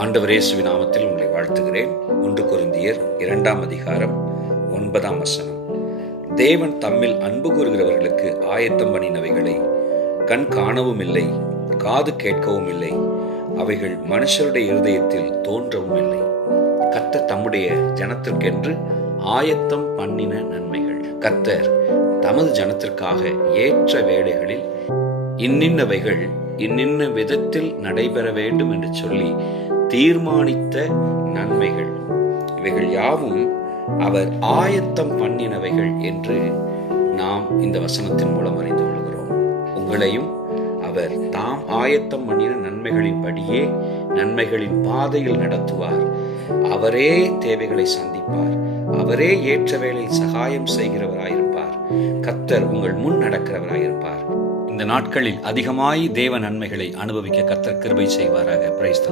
ஆண்டவர் இயேசுவின் நாமத்தில் உங்களை வாழ்த்துகிறேன். 1 கொரிந்தியர் 2 அதிகாரம் 9 தேவன் தம்மில் அன்பு கூறுகிறவர்களுக்கு ஆயத்தம் பண்ணினவைகளை கண் காணவும் இல்லை, காது கேட்கவும் இல்லை, அவைகள் மனுஷருடைய இருதயத்தில் தோன்றவும் இல்லை. கர்த்தர் தம்முடைய ஜனத்திற்கென்று ஆயத்தம் பண்ணின நன்மைகள். கர்த்தர் தமது ஜனத்திற்காக ஏற்ற வேளைகளில் இன்னின்னவைகள் இன்னின்ன விதத்தில் நடைபெற வேண்டும் என்று சொல்லி தீர்மானித்த நன்மைகள், இவைகள் யாவும் அவர் ஆயத்தம் பண்ணினவைகள் என்று நாம் இந்த வசனத்தின் மூலம் அறிந்து கொள்கிறோம். உங்களையும் அவர் தாம் ஆயத்தம் பண்ணின நன்மைகளின் படியே நன்மைகளின் பாதையில் நடத்துவார். அவரே தேவைகளை சந்திப்பார். அவரே ஏற்ற வேளையில் சகாயம் செய்கிறவராயிருப்பார். கர்த்தர் உங்கள் முன் நடக்கிறவராயிருப்பார். இந்த நாட்களில் அதிகமாய் தேவ நன்மைகளை அனுபவிக்க கர்த்தர் கிருபை செய்வாராக. Praise the Lord.